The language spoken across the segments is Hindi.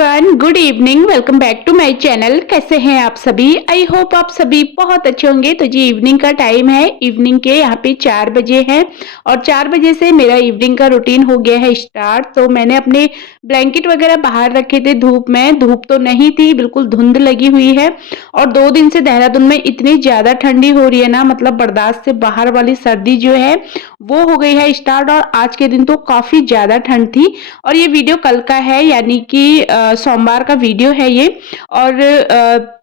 Everyone, good evening. Welcome back to my channel. कैसे हैं आप सभी? आई होप आप सभी बहुत अच्छे होंगे। तो जी इवनिंग का टाइम है। इवनिंग के यहाँ पे 4 बजे हैं और 4 बजे से मेरा इवनिंग का रूटीन हो गया है स्टार्ट। तो मैंने अपने ब्लैंकेट वगैरह बाहर रखे थे धूप में। धूप तो नहीं थी, बिल्कुल धुंध लगी हुई है। और 2 दिन से देहरादून में इतनी ज़्यादा ठंडी हो रही है ना, मतलब बर्दाश्त से बाहर वाली सर्दी जो है वो हो गई है स्टार्ट। और आज के दिन तो काफ़ी ज़्यादा ठंड थी। और ये वीडियो कल का है, यानी कि सोमवार का वीडियो है ये। और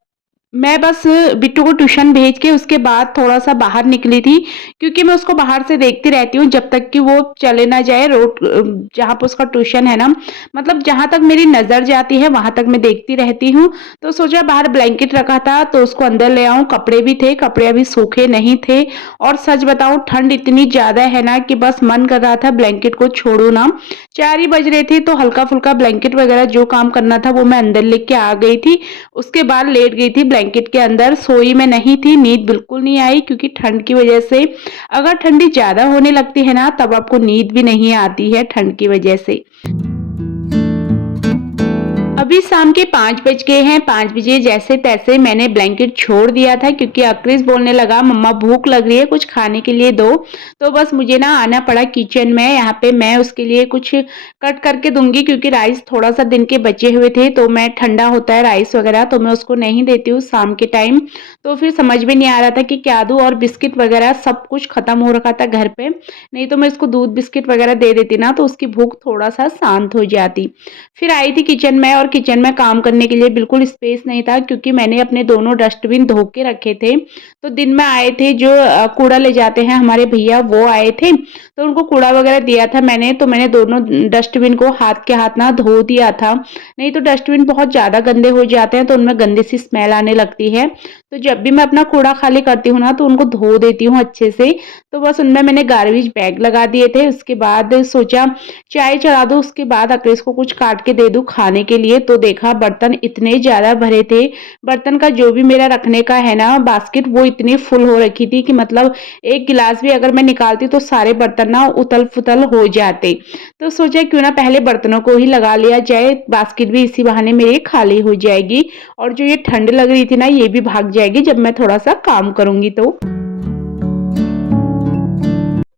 मैं बस बिट्टू को ट्यूशन भेज के उसके बाद थोड़ा-सा बाहर निकली थी, क्योंकि मैं उसको बाहर से देखती रहती हूँ जब तक कि वो चले ना जाए रोड जहाँ पे उसका ट्यूशन है ना, मतलब जहाँ तक मेरी नज़र जाती है वहाँ तक मैं देखती रहती हूँ। तो सोचा बाहर ब्लैंकेट रखा था तो उसको अंदर ले आऊँ, कपड़े भी थे, कपड़े अभी सूखे नहीं थे। और सच बताऊँ ठंड इतनी ज़्यादा है ना कि बस मन कर रहा था ब्लैंकेट को छोड़ूँ ना। 4 ही बज रहे थे तो हल्का-फुल्का ब्लैंकेट वगैरह जो काम करना था वो मैं अंदर लेके आ गई थी। उसके बाद लेट गई थी ब्लैंकेट के अंदर, सोई मैं नहीं थी, नींद बिल्कुल नहीं आई, क्योंकि ठंड की वजह से अगर ठंडी ज़्यादा होने लगती है ना तब आपको नींद भी नहीं आती है ठंड की वजह से। अभी शाम के 5 बज गए हैं। 5 बजे जैसे-तैसे मैंने ब्लैंकेट छोड़ दिया था, क्योंकि अक्रिस बोलने लगा मम्मा भूख लग रही है, कुछ खाने के लिए दो। तो बस मुझे ना आना पड़ा किचन में। यहाँ पे मैं उसके लिए कुछ कट करके दूँगी, क्योंकि राइस थोड़ा-सा दिन के बचे हुए थे, तो मैं ठंडा होता है राइस वगैरह तो मैं उसको नहीं देती हूँ शाम के टाइम। तो फिर समझ में नहीं आ रहा था कि क्या दूँ, और बिस्किट वगैरह सब कुछ खत्म हो रखा था घर पे। नहीं तो मैं इसको दूध बिस्किट वगैरह दे देती ना तो उसकी भूख थोड़ा-सा शांत हो जाती। फिर आई थी किचन में, और किचन में काम करने के लिए बिल्कुल स्पेस नहीं था, क्योंकि मैंने अपने दोनों डस्टबिन धो के रखे थे। तो दिन में आए थे जो कूड़ा ले जाते हैं हमारे भैया, वो आए थे, तो उनको कूड़ा वगैरह दिया था मैंने। तो मैंने दोनों डस्टबिन को हाथ के हाथ ना धो दिया था, नहीं तो डस्टबिन बहुत ज़्यादा गंदे हो जाते हैं तो उनमें गंदी सी स्मेल आने लगती है। तो जब भी मैं अपना कूड़ा खाली करती हूँ ना तो उनको धो देती हूँ अच्छे से। तो बस उनमें मैंने गार्बेज बैग लगा दिए थे। उसके बाद सोचा चाय चढ़ा दूँ, उसके बाद अक्रेस को कुछ काट के दे दूँ खाने के लिए। तो देखा बर्तन इतने ज़्यादा भरे थे, बर्तन का जो भी मेरा रखने का है ना बास्केट, वो इतनी फुल हो रखी थी कि मतलब एक गिलास भी अगर मैं निकालती तो सारे बर्तन ना उतल-फुतल हो जाते। तो सोचा क्यों ना पहले बर्तनों को ही लगा लिया जाए, बास्केट भी इसी बहाने मेरी खाली हो जाएगी और जो ये ठंड लग रही थी ना ये भी भाग जाएगी जब मैं थोड़ा-सा काम करूँगी तो।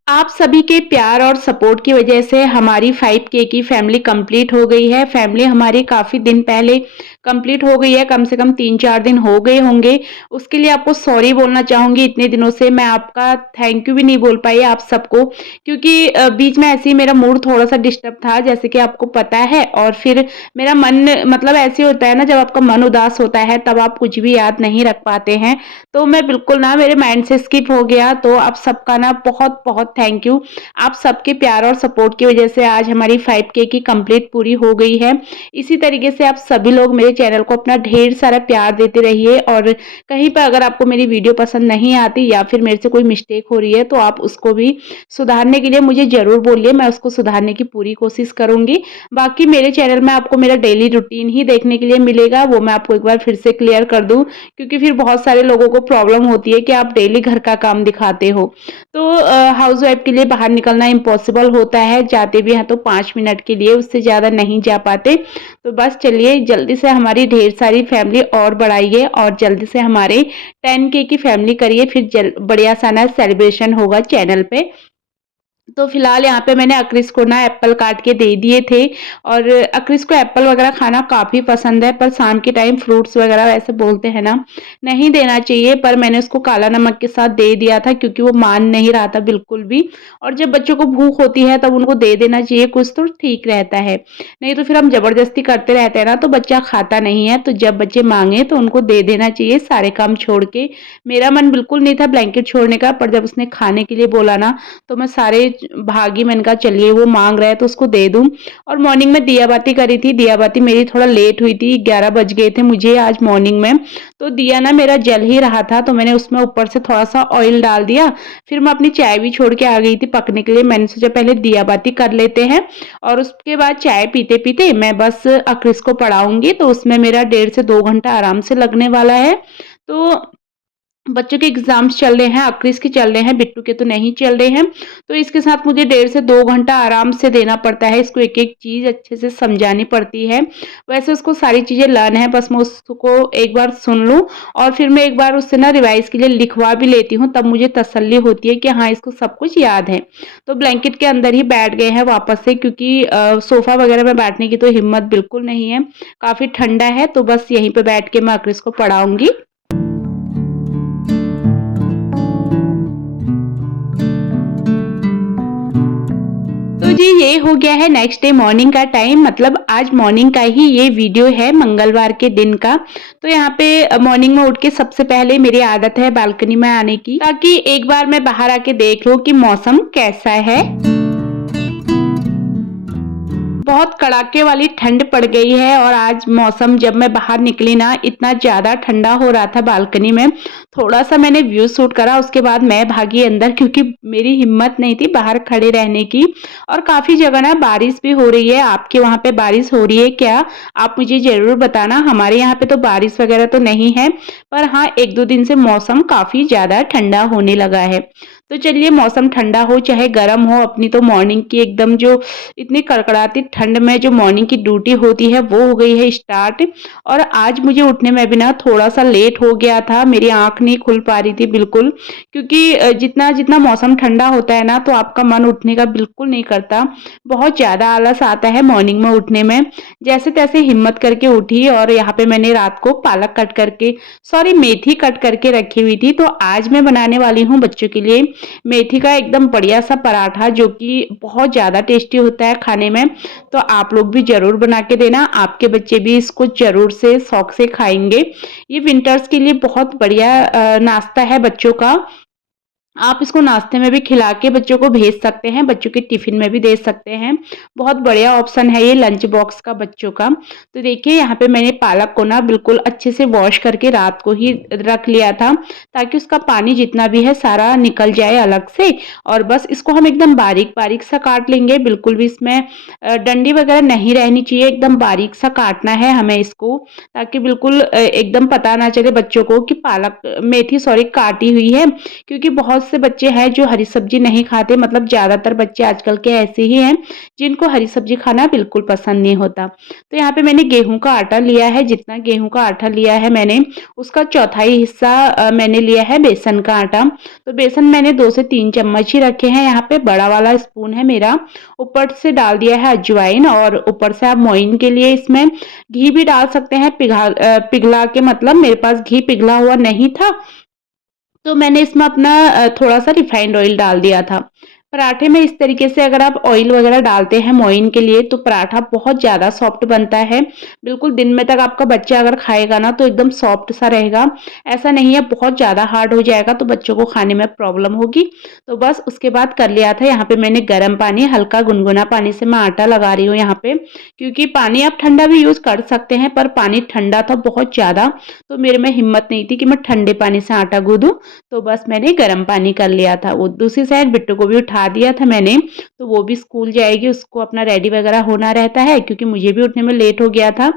आप सभी के प्यार और सपोर्ट की वजह से हमारी 5K की फैमिली कंप्लीट हो गई है। फैमिली हमारी काफ़ी दिन पहले कंप्लीट हो गई है, कम से कम 3-4 दिन हो गए होंगे। उसके लिए आपको सॉरी बोलना चाहूँगी। इतने दिनों से मैं आपका थैंक यू भी नहीं बोल पाई आप सबको, क्योंकि बीच में ऐसे ही मेरा मूड थोड़ा-सा डिस्टर्ब था, जैसे कि आपको पता है। और फिर मेरा मन, मतलब ऐसे होता है ना जब आपका मन उदास होता है तब आप कुछ भी याद नहीं रख पाते हैं। तो मैं बिल्कुल ना, मेरे माइंड से स्किप हो गया। तो आप सबका ना बहुत-बहुत थैंक यू। आप सबके प्यार और सपोर्ट की वजह से आज हमारी 5K की कंप्लीट पूरी हो गई है। इसी तरीके से आप सभी लोग मेरे चैनल को अपना ढेर सारा प्यार देते रहिए, और कहीं पर अगर आपको मेरी वीडियो पसंद नहीं आती या फिर मेरे से कोई मिस्टेक हो रही है तो आप उसको भी सुधारने के लिए मुझे ज़रूर बोलिए, मैं उसको सुधारने की पूरी कोशिश करूँगी। बाकी मेरे चैनल में आपको मेरा डेली रूटीन ही देखने के लिए मिलेगा, वो मैं आपको एक बार फिर से क्लियर कर दूँ, क्योंकि फिर बहुत सारे लोगों को प्रॉब्लम होती है कि आप डेली घर का काम दिखाते हो। तो हाउसवाइफ के लिए बाहर निकलना इम्पॉसिबल होता है, जाते भी हैं तो 5 मिनट के लिए, उससे ज़्यादा नहीं जा पाते। तो बस चलिए जल्दी से हमारी ढेर सारी फैमिली और बढ़ाइए और जल्दी से हमारे 10K की फैमिली करिए, फिर बढ़िया सा ना सेलिब्रेशन होगा चैनल पे। तो फिलहाल यहाँ पे मैंने अक्रिस को ना एप्पल काट के दे दिए थे, और अक्रिस को एप्पल वगैरह खाना काफ़ी पसंद है, पर शाम के टाइम फ्रूट्स वगैरह वैसे बोलते हैं ना नहीं देना चाहिए, पर मैंने उसको काला नमक के साथ दे दिया था क्योंकि वो मान नहीं रहा था बिल्कुल भी। और जब बच्चों को भूख होती है तब उनको दे देना चाहिए कुछ, तो ठीक रहता है। नहीं तो फिर हम ज़बरदस्ती करते रहते हैं ना तो बच्चा खाता नहीं है। तो जब बच्चे मांगे तो उनको दे देना चाहिए सारे काम छोड़ के। मेरा मन बिल्कुल नहीं था ब्लैंकेट छोड़ने का, पर जब उसने खाने के लिए बोला ना तो मैं सारे भागी। मैंने कहा चलिए वो मांग रहा है तो उसको दे दूं। और मॉर्निंग में दिया बाती करी थी, दिया बाती मेरी थोड़ा लेट हुई थी, 11 बज गए थे मुझे आज मॉर्निंग में। तो दिया ना मेरा जल ही रहा था, तो मैंने उसमें ऊपर से थोड़ा सा ऑयल डाल दिया। फिर मैं अपनी चाय भी छोड़ के आ गई थी पकने के लिए। मैंने सोचा पहले दिया बाती कर लेते हैं और उसके बाद चाय पीते पीते मैं बस अक्रिस को पढ़ाऊंगी, तो उसमें मेरा 1.5 से 2 घंटा आराम से लगने वाला है। तो बच्चों के एग्ज़ाम्स चल रहे हैं, अक्रिस के चल रहे हैं, बिट्टू के तो नहीं चल रहे हैं। तो इसके साथ मुझे 1.5 से 2 घंटा आराम से देना पड़ता है, इसको एक-एक चीज़ अच्छे से समझानी पड़ती है। वैसे उसको सारी चीज़ें लर्न है, बस मैं उसको एक बार सुन लूँ और फिर मैं एक बार उससे ना रिवाइज़ के लिए लिखवा भी लेती हूँ, तब मुझे तसल्ली होती है कि हाँ, इसको सब कुछ याद है। तो ब्लैंकेट के अंदर ही बैठ गए हैं वापस से, क्योंकि सोफ़ा वगैरह में बैठने की तो हिम्मत बिल्कुल नहीं है, काफ़ी ठंडा है, तो बस यहीं पे बैठ के मैं अक्रिस को पढ़ाऊँगी। तो जी ये हो गया है नेक्स्ट डे मॉर्निंग का टाइम, मतलब आज मॉर्निंग का ही ये वीडियो है, मंगलवार के दिन का। तो यहाँ पे मॉर्निंग में उठ के सबसे पहले मेरी आदत है बालकनी में आने की, ताकि एक बार मैं बाहर आके देख लूँ कि मौसम कैसा है। बहुत कड़ाके वाली ठंड पड़ गई है और आज मौसम जब मैं बाहर निकली ना, इतना ज़्यादा ठंडा हो रहा था बालकनी में। थोड़ा-सा मैंने व्यू शूट करा, उसके बाद मैं भागी अंदर, क्योंकि मेरी हिम्मत नहीं थी बाहर खड़े रहने की। और काफ़ी जगह ना बारिश भी हो रही है। आपके वहाँ पे बारिश हो रही है क्या? आप मुझे ज़रूर बताना। हमारे यहाँ पे तो बारिश वगैरह तो नहीं है, पर हाँ 1-2 दिन से मौसम काफ़ी ज़्यादा ठंडा होने लगा है। तो चलिए, मौसम ठंडा हो चाहे गर्म हो, अपनी तो मॉर्निंग की एकदम जो इतनी कड़कड़ाती ठंड में जो मॉर्निंग की ड्यूटी होती है वो हो गई है स्टार्ट। और आज मुझे उठने में भी ना थोड़ा-सा लेट हो गया था, मेरी आँख नहीं खुल पा रही थी बिल्कुल, क्योंकि जितना मौसम ठंडा होता है ना, तो आपका मन उठने का बिल्कुल नहीं करता। बहुत ज़्यादा आलस आता है मॉर्निंग में उठने में। जैसे-तैसे हिम्मत करके उठी और यहाँ पे मैंने रात को पालक कट करके, सॉरी मेथी कट करके रखी हुई थी। तो आज मैं बनाने वाली हूँ बच्चों के लिए मेथी का एकदम बढ़िया-सा पराठा, जो कि बहुत ज़्यादा टेस्टी होता है खाने में। तो आप लोग भी ज़रूर बना के देना, आपके बच्चे भी इसको ज़रूर से शौक से खाएँगे। ये विंटर्स के लिए बहुत बढ़िया नाश्ता है बच्चों का। आप इसको नाश्ते में भी खिला के बच्चों को भेज सकते हैं, बच्चों के टिफ़िन में भी दे सकते हैं। बहुत बढ़िया ऑप्शन है ये लंच बॉक्स का बच्चों का। तो देखिए यहाँ पे मैंने पालक को ना बिल्कुल अच्छे से वॉश करके रात को ही रख लिया था, ताकि उसका पानी जितना भी है सारा निकल जाए अलग से। और बस इसको हम एकदम बारीक-बारीक सा काट लेंगे, बिल्कुल भी इसमें डंडी वगैरह नहीं रहनी चाहिए, एकदम बारीक सा काटना है हमें इसको, ताकि बिल्कुल एकदम पता ना चले बच्चों को कि पालक मेथी सॉरी काटी हुई है। क्योंकि बहुत से बच्चे हैं जो हरी सब्जी नहीं खाते, मतलब ज़्यादातर बच्चे आजकल के ऐसे ही हैं जिनको हरी सब्जी खाना बिल्कुल पसंद नहीं होता। तो यहाँ पे मैंने गेहूँ का आटा लिया है, जितना गेहूँ का आटा लिया है मैंने उसका चौथाई हिस्सा मैंने लिया है बेसन का आटा। तो बेसन मैंने 2 से 3 चम्मच ही रखे हैं, यहाँ पे बड़ा वाला स्पून है मेरा। ऊपर से डाल दिया है अजवाइन, और ऊपर से आप मोइन के लिए इसमें घी भी डाल सकते हैं, पिघला के, मतलब मेरे पास घी पिघला हुआ नहीं था, तो मैंने इसमें अपना थोड़ा-सा रिफाइंड ऑयल डाल दिया था। पराठे में इस तरीके से अगर आप ऑयल वगैरह डालते हैं मोइन के लिए, तो पराठा बहुत ज़्यादा सॉफ्ट बनता है। बिल्कुल दिन में तक आपका बच्चा अगर खाएगा ना, तो एकदम सॉफ्ट सा रहेगा। ऐसा नहीं है बहुत ज़्यादा हार्ड हो जाएगा तो बच्चों को खाने में प्रॉब्लम होगी। तो बस उसके बाद कर लिया था, यहाँ पे मैंने गर्म पानी, हल्का गुनगुना पानी से मैं आटा लगा रही हूँ यहाँ पे, क्योंकि पानी आप ठंडा भी यूज़ कर सकते हैं, पर पानी ठंडा था बहुत ज़्यादा, तो मेरे में हिम्मत नहीं थी कि मैं ठंडे पानी से आटा गूँथूँ। तो बस मैंने गर्म पानी कर लिया था। वो दूसरी साइड बिट्टू को भी उठा दिया था मैंने, तो वो भी स्कूल जाएगी, उसको अपना रेडी वगैरह होना रहता है, क्योंकि मुझे भी उठने में लेट हो गया था।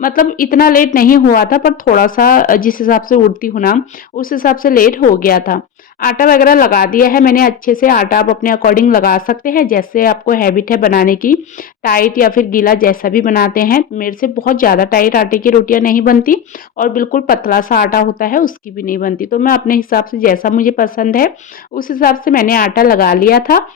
मतलब इतना लेट नहीं हुआ था, पर थोड़ा-सा जिस हिसाब से उठती हूँ ना, उस हिसाब से लेट हो गया था। आटा वगैरह लगा दिया है मैंने अच्छे से, आटा आप अपने अकॉर्डिंग लगा सकते हैं, जैसे आपको हैबिट है बनाने की, टाइट या फिर गीला जैसा भी बनाते हैं। मेरे से बहुत ज़्यादा टाइट आटे की रोटियाँ नहीं बनती, और बिल्कुल पतला सा आटा होता है उसकी भी नहीं बनती। तो मैं अपने हिसाब से जैसा मुझे पसंद है उस हिसाब से मैंने आटा लगा लिया था।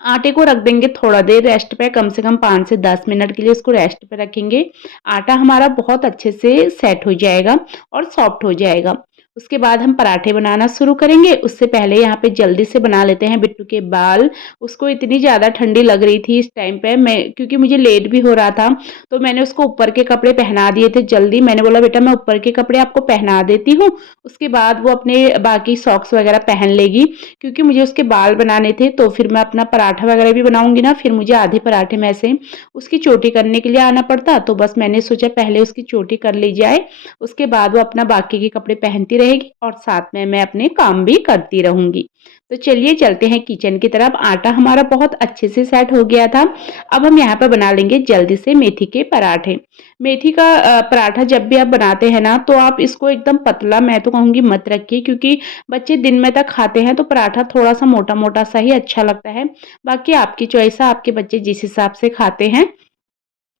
आटे को रख देंगे थोड़ा देर रेस्ट पे, कम से कम 5 से 10 मिनट के लिए उसको रेस्ट पे रखेंगे। आटा हमारा बहुत अच्छे से सेट हो जाएगा और सॉफ्ट हो जाएगा। उसके बाद हम पराठे बनाना शुरू करेंगे। उससे पहले यहाँ पे जल्दी से बना लेते हैं बिट्टू के बाल। उसको इतनी ज़्यादा ठंडी लग रही थी इस टाइम पे, क्योंकि मुझे लेट भी हो रहा था, तो मैंने उसको ऊपर के कपड़े पहना दिए थे जल्दी। मैंने बोला बेटा मैं ऊपर के कपड़े आपको पहना देती हूँ, उसके बाद वो अपने बाकी सॉक्स वगैरह पहन लेगी, क्योंकि मुझे उसके बाल बनाने थे। तो फिर मैं अपना पराठा वगैरह भी बनाऊँगी ना, फिर मुझे आधे पराठे में से उसकी चोटी करने के लिए आना पड़ता। तो बस मैंने सोचा पहले उसकी चोटी कर ली जाए, उसके बाद वो अपना बाकी के कपड़े पहनती रहेगी और साथ में मैं अपने काम भी करती रहूँगी। तो चलिए चलते हैं किचन की तरफ। आटा हमारा बहुत अच्छे से सेट हो गया था। अब हम यहाँ पर बना लेंगे जल्दी से मेथी के पराठे। मेथी का पराठा जब भी आप बनाते हैं ना, तो आप इसको एकदम पतला, मैं तो कहूँगी, मत रखिए, क्योंकि बच्चे दिन में तक खाते हैं तो पराठा थोड़ा-सा मोटा-मोटा सा ही अच्छा लगता है। बाकी आपकी चॉइस है, आपके बच्चे जिस हिसाब से खाते हैं।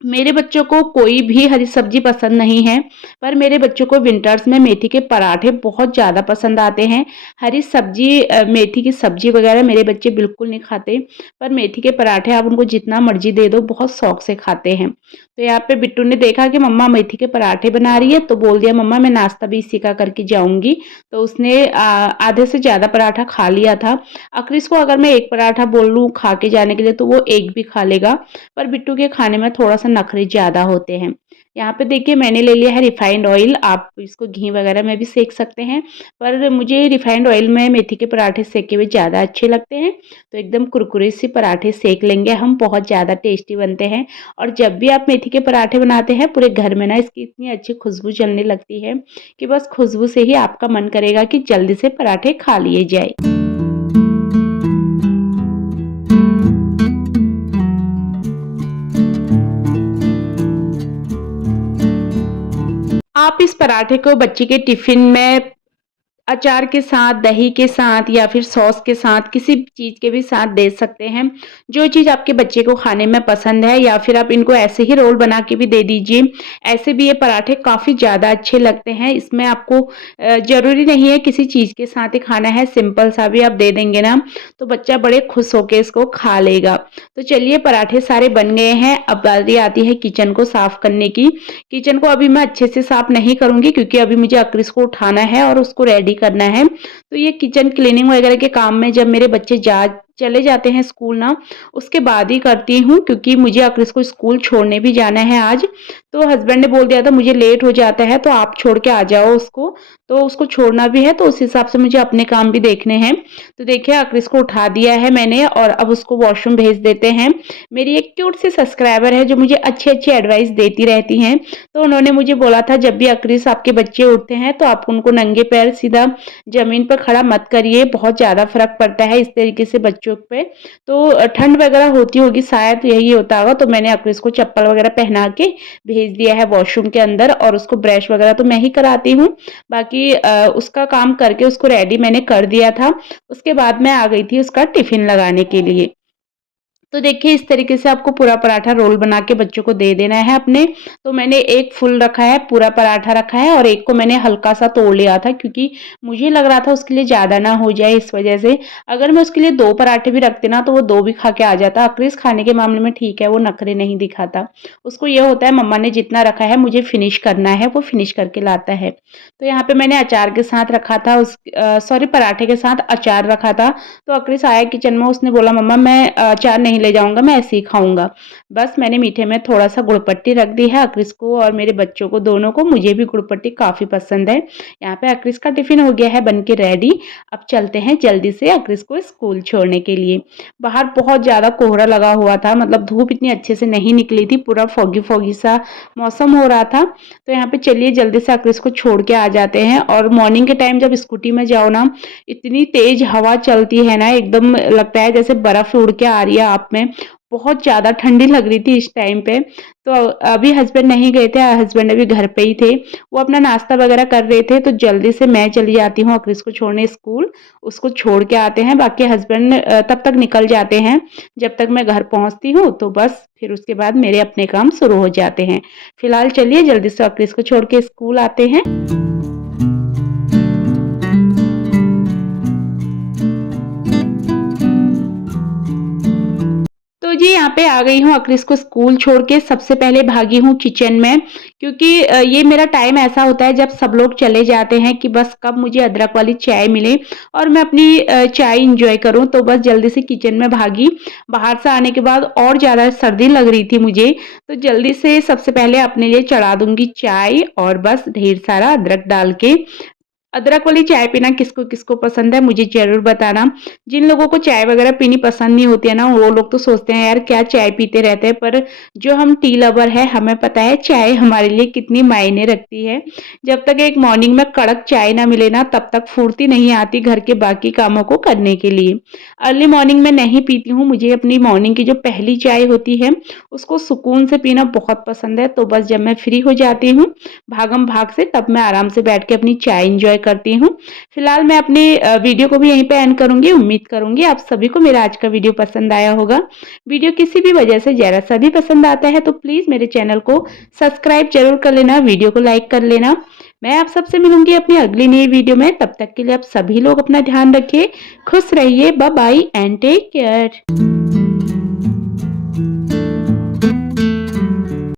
मेरे बच्चों को कोई भी हरी सब्ज़ी पसंद नहीं है, पर मेरे बच्चों को विंटर्स में मेथी के पराठे बहुत ज़्यादा पसंद आते हैं। हरी सब्ज़ी मेथी की सब्ज़ी वग़ैरह मेरे बच्चे बिल्कुल नहीं खाते, पर मेथी के पराठे आप उनको जितना मर्ज़ी दे दो, बहुत शौक से खाते हैं। तो यहाँ पे बिट्टू ने देखा कि मम्मा मेथी के पराठे बना रही है, तो बोल दिया, मम्मा मैं नाश्ता भी इसी का करके जाऊँगी। तो उसने आधे से ज़्यादा पराठा खा लिया था। अक्रिस को अगर मैं एक पराठा बोल लूँ खा के जाने के लिए, तो वो एक भी खा लेगा, पर बिट्टू के खाने में थोड़ा-सा नखरे ज़्यादा होते हैं। यहाँ पे देखिए मैंने ले लिया है रिफाइंड ऑयल, आप इसको घी वगैरह में भी सेक सकते हैं, पर मुझे रिफाइंड ऑयल में मेथी के पराठे सेके हुए ज़्यादा अच्छे लगते हैं। तो एकदम कुरकुरे से पराठे सेक लेंगे हम, बहुत ज़्यादा टेस्टी बनते हैं। और जब भी आप मेथी के पराठे बनाते हैं, पूरे घर में ना इसकी इतनी अच्छी खुशबू चलने लगती है कि बस खुशबू से ही आपका मन करेगा कि जल्दी से पराठे खा लिए जाए। आप इस पराठे को बच्चे के टिफ़िन में अचार के साथ, दही के साथ या फिर सॉस के साथ, किसी भी चीज़ के भी साथ दे सकते हैं। जो चीज़ आपके बच्चे को खाने में पसंद है, या फिर आप इनको ऐसे ही रोल बना के भी दे दीजिए। ऐसे भी ये पराठे काफ़ी ज़्यादा अच्छे लगते हैं। इसमें आपको ज़रूरी नहीं है किसी चीज़ के साथ ही खाना है, सिंपल सा भी आप दे देंगे ना, तो बच्चा बड़े खुश होके इसको खा लेगा। तो चलिए पराठे सारे बन गए हैं, अब बारी आती है किचन को साफ़ करने की। किचन को अभी मैं अच्छे से साफ़ नहीं करूँगी, क्योंकि अभी मुझे अक्रिस को उठाना है और उसको रेडी करना है। तो ये किचन क्लीनिंग वगैरह के काम में जब मेरे बच्चे चले जाते हैं स्कूल ना, उसके बाद ही करती हूँ, क्योंकि मुझे अक्रिस को स्कूल छोड़ने भी जाना है आज। तो हस्बैंड ने बोल दिया था मुझे लेट हो जाता है, तो आप छोड़ के आ जाओ उसको। तो उसको छोड़ना भी है, तो उस हिसाब से मुझे अपने काम भी देखने हैं। तो देखिए अक्रिस को उठा दिया है मैंने, और अब उसको वॉशरूम भेज देते हैं। मेरी एक क्यूट सी सब्सक्राइबर है जो मुझे अच्छी-अच्छी एडवाइस देती रहती हैं। तो उन्होंने मुझे बोला था जब भी अक्रिस आपके बच्चे उठते हैं, तो आप उनको नंगे पैर सीधा ज़मीन पर खड़ा मत करिए, बहुत ज़्यादा फ़र्क पड़ता है इस तरीके से बच्चों पे। तो ठंड वगैरह होती होगी, शायद यही होता होगा, तो मैंने अक्रिस को चप्पल वगैरह पहना के भेज दिया है वॉशरूम के अंदर, और उसको ब्रश वगैरह तो मैं ही कराती हूँ। बाकी उसका काम करके उसको रेडी मैंने कर दिया था। उसके बाद मैं आ गई थी उसका टिफ़िन लगाने के लिए। तो देखिए इस तरीके से आपको पूरा पराठा रोल बना के बच्चों को दे देना है अपने। तो मैंने एक फुल रखा है, पूरा पराठा रखा है, और एक को मैंने हल्का-सा तोड़ लिया था, क्योंकि मुझे लग रहा था उसके लिए ज़्यादा ना हो जाए, इस वजह से। अगर मैं उसके लिए 2 पराठे भी रखती ना, तो वो 2 भी खा के आ जाता। अक्रिस खाने के मामले में ठीक है, वो नखरे नहीं दिखाता। उसको ये होता है मम्मा ने जितना रखा है मुझे फिनिश करना है, वो फिनिश करके लाता है। तो यहाँ पे मैंने अचार के साथ रखा था, सॉरी, पराठे के साथ अचार रखा था। तो अक्रिस आया किचन में, उसने बोला मम्मा मैं अचार नहीं ले जाऊँगा, मैं ऐसे ही खाऊँगा। बस मैंने मीठे में थोड़ा-सा गुड़पट्टी रख दी है अक्रिस को और मेरे बच्चों को, दोनों को। मुझे भी गुड़पट्टी काफ़ी पसंद है। यहाँ पे अक्रिस का टिफ़िन हो गया है बन के रेडी। अब चलते हैं जल्दी से अक्रिस को स्कूल छोड़ने के लिए। बाहर बहुत ज़्यादा कोहरा लगा हुआ था, मतलब धूप इतनी अच्छे से नहीं निकली थी, पूरा फ़ॉगी-फ़ॉगी सा मौसम हो रहा था। तो यहाँ पे चलिए जल्दी से अक्रिस को छोड़ के आ जाते हैं। और मॉर्निंग के टाइम जब स्कूटी में जाओ ना, इतनी तेज़ हवा चलती है ना, एकदम लगता है जैसे बर्फ़ उड़ के आ रही है आप में। बहुत ज़्यादा ठंडी लग रही थी इस टाइम पे। तो अभी हस्बैंड नहीं गए थे, हस्बैंड अभी घर पे ही थे। वो अपना नाश्ता वगैरह कर रहे थे, तो जल्दी से मैं चली जाती हूँ अक्रिस को छोड़ने स्कूल। उसको छोड़ के आते हैं, बाकी हस्बैंड तब तक निकल जाते हैं जब तक मैं घर पहुँचती हूँ, तो बस फिर उसके बाद मेरे अपने काम शुरू हो जाते हैं। फिलहाल चलिए जल्दी से अक्रिस को छोड़ के स्कूल आते हैं। तो जी यहाँ पे आ गई हूँ अक्रिस को स्कूल छोड़ के। सबसे पहले भागी हूँ किचन में, क्योंकि ये मेरा टाइम ऐसा होता है जब सब लोग चले जाते हैं कि बस कब मुझे अदरक वाली चाय मिले और मैं अपनी चाय एंजॉय करूँ। तो बस जल्दी से किचन में भागी। बाहर से आने के बाद और ज़्यादा सर्दी लग रही थी मुझे, तो जल्दी से सबसे पहले अपने लिए चढ़ा दूँगी चाय, और बस ढेर सारा अदरक डाल के अदरक वाली चाय पीना किसको-किसको पसंद है मुझे ज़रूर बताना। जिन लोगों को चाय वग़ैरह पीनी पसंद नहीं होती है ना, वो लोग तो सोचते हैं यार क्या चाय पीते रहते हैं, पर जो हम टी लवर है हमें पता है चाय हमारे लिए कितनी मायने रखती है। जब तक एक मॉर्निंग में कड़क चाय ना मिले ना, तब तक फुर्ती नहीं आती घर के बाकी कामों को करने के लिए। अर्ली मॉर्निंग में नहीं पीती हूँ, मुझे अपनी मॉर्निंग की जो पहली चाय होती है, उसको सुकून से पीना बहुत पसंद है। तो बस जब मैं फ्री हो जाती हूँ, भागम-भाग से, तब मैं आराम से बैठ के अपनी चाय एन्जॉय करती हूँ। फिलहाल मैं अपनी वीडियो को भी यहीं पे एंड करूँगी। उम्मीद करूँगी आप सभी को मेरा आज का वीडियो पसंद आया होगा। वीडियो किसी भी वजह से ज़रा-सा भी पसंद आता है तो प्लीज़ मेरे चैनल को सब्सक्राइब ज़रूर कर लेना, वीडियो को लाइक कर लेना। मैं आप सबसे मिलूँगी अपनी अगली नई वीडियो में, तब तक के लिए आप सभी लोग अपना ध्यान रखिए, खुश रहिए, bye bye and take care.